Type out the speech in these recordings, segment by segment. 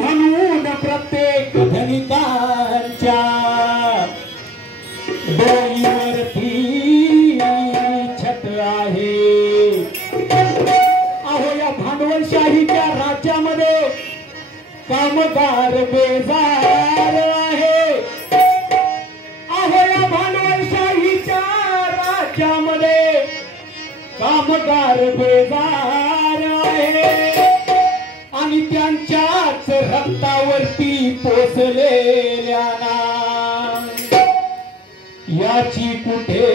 म्हणून प्रत्येक धनिकांच्या डोईवरती छत आहे। अहो या भांडवलशाहीच्या राज्यामध्ये कामगार बेजार आहे। अहो या भांडवलशाहीच्या राज्यामध्ये कामगार बेजार आहे आणि त्यांच्याच रक्तावरती पोसलेल्या याची कुठे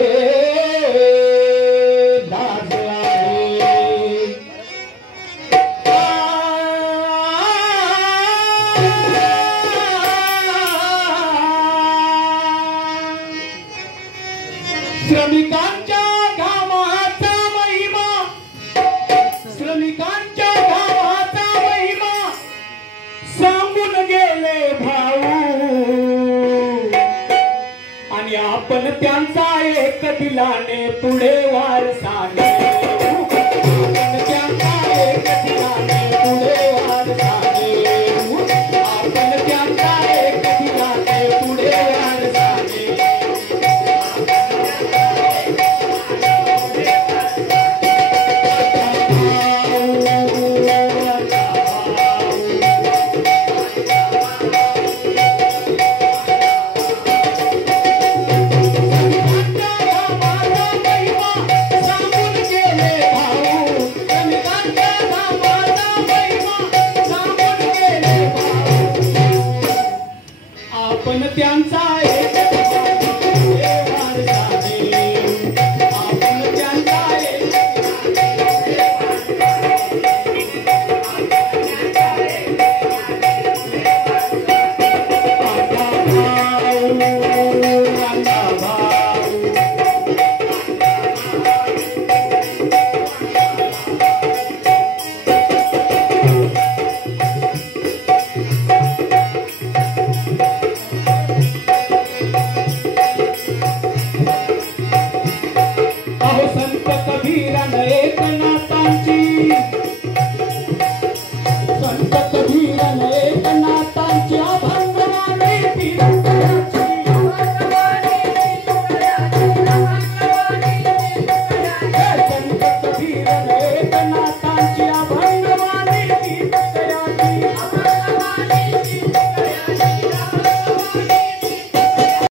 लाज आहे। श्रमिकांच्या घामाचा महिमा, श्रमिकांच्या घामाचा महिमा सांगून गेले भाऊ आणि आपण त्यांचा एक दिलाने पुढे वारसाने, आपण त्यांचा एक दिलाने पुढे वारसाने, आपण त्यांचा एक दिलाने पुढे वारसाने। आपण त्यांचा एक वारसाने, आपण त्यांचा एक संत कबीराने